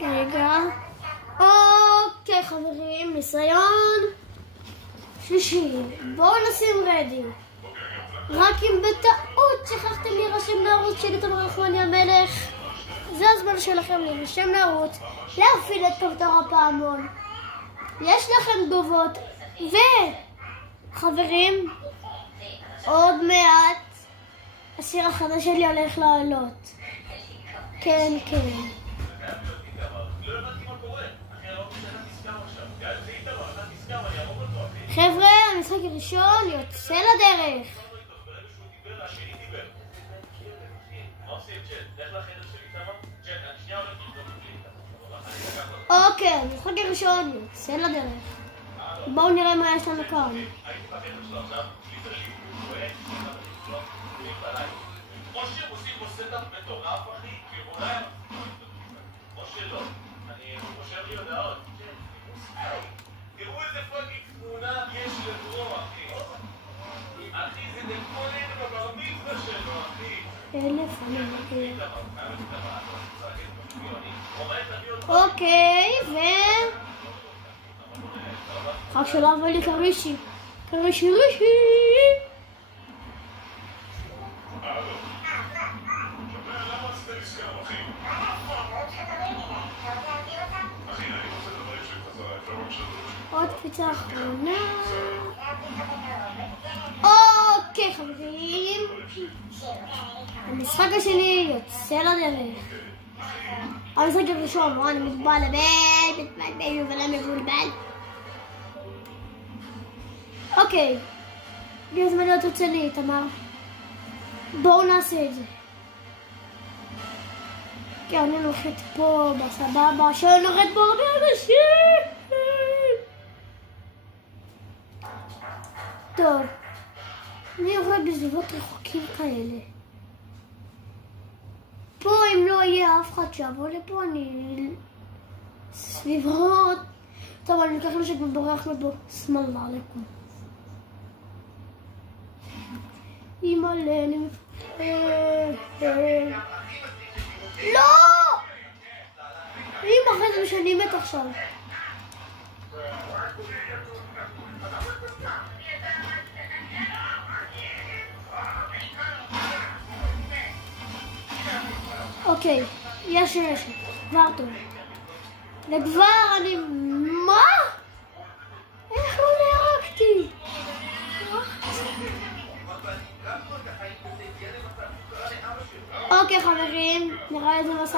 רגע. אוקיי חברים, ניסיון שלישי. בואו נשים רדי. רק אם בטעות שכחתם להירשם לערוץ שלי תומר רחמני המלך, זה הזמן שלכם להירשם לערוץ, להפעיל את כפתור הפעמון. יש לכם תגובות, וחברים, עוד מעט השיר החדש שלי הולך לעלות. כן, כן. חבר'ה, המשחק הראשון יוצא לדרך. אוקיי, המשחק הראשון יוצא לדרך. בואו נראה מה יש לנו כאן. תראו איזה פאקינג תמונה יש לדרום, אחי. אחי, זה דקולין בבר מצווה שלו, אחי. אוקיי, רק שלא עבר לי קרישי. קרישי רישי. עוד קפיצה אחרונה. אוקיי חברים, המשחק השני יוצא לדרך. המשחק הראשון, אני מתבלבל ולא מבולבל. אוקיי, הגיע הזמן להיות רציני, תמר. בואו נעשה את זה. כי אני נוחת פה בסבבה, שאני נוחת פה הרבה אנשים. טוב, אני יורד בסביבות רחוקים כאלה. פה אם לא יהיה אף אחד שיבוא לפה, אני סביבות. טוב, אני אקח נשק ובורח מבוא. סמאללה עליכם. אימא'לה, אני מפחד. לא! אם אחרי זה משנים את עכשיו. אוקיי, יש נשק, כבר טוב. וכבר אני... מה? איך לא נהרגתי? אוקיי חברים, נראה איזה מסע